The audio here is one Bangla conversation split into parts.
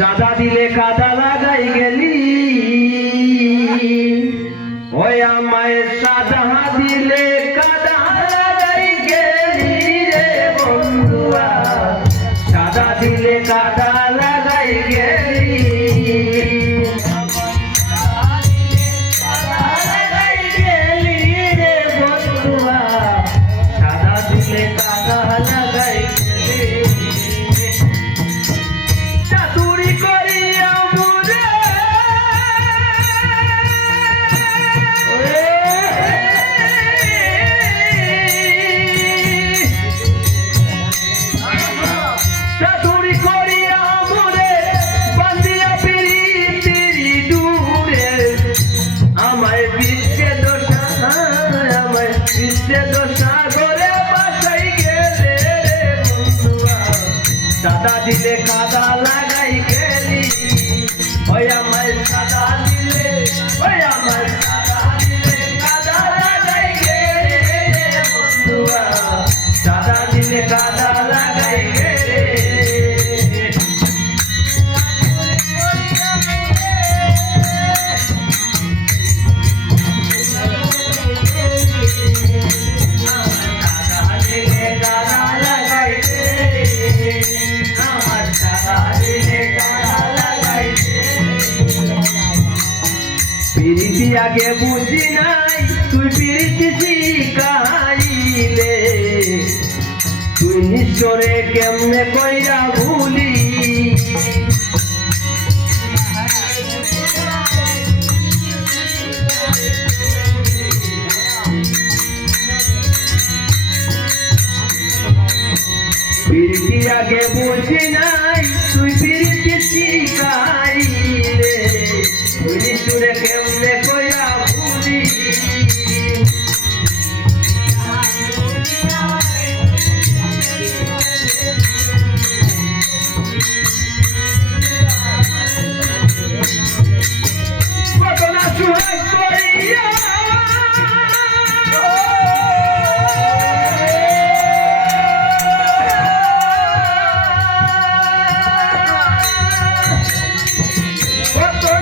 যা যা কাদা দিলে কাদা লাগাই গেলি হয় লাগে বুঝি নাই তুই পিরিতেছি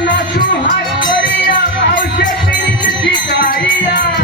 nosso rastro, de algeia,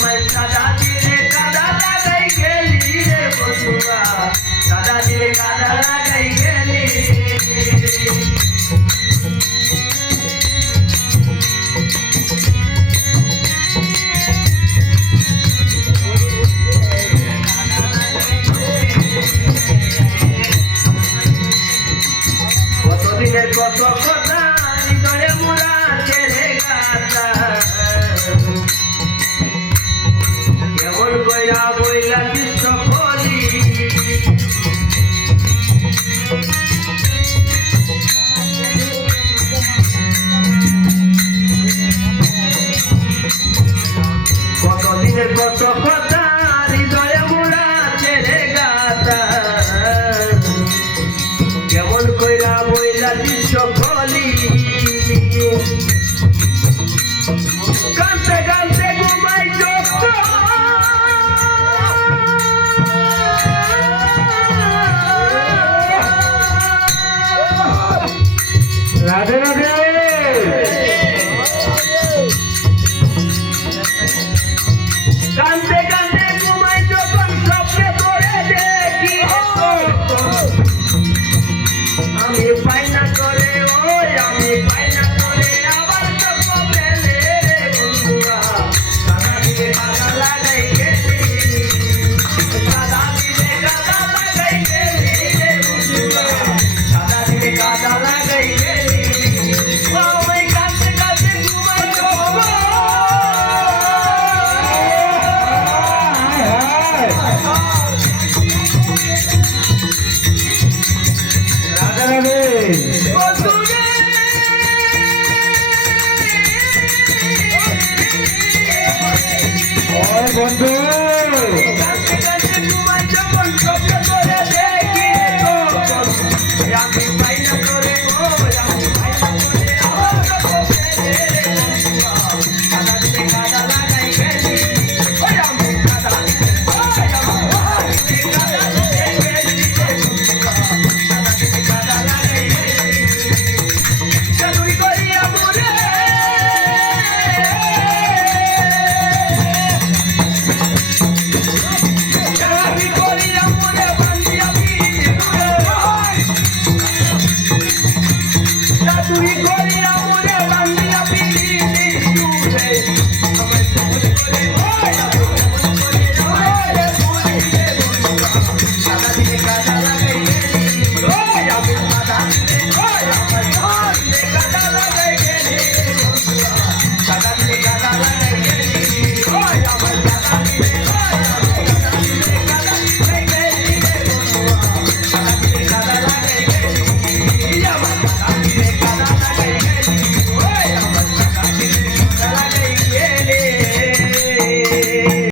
mas cada dia কত রে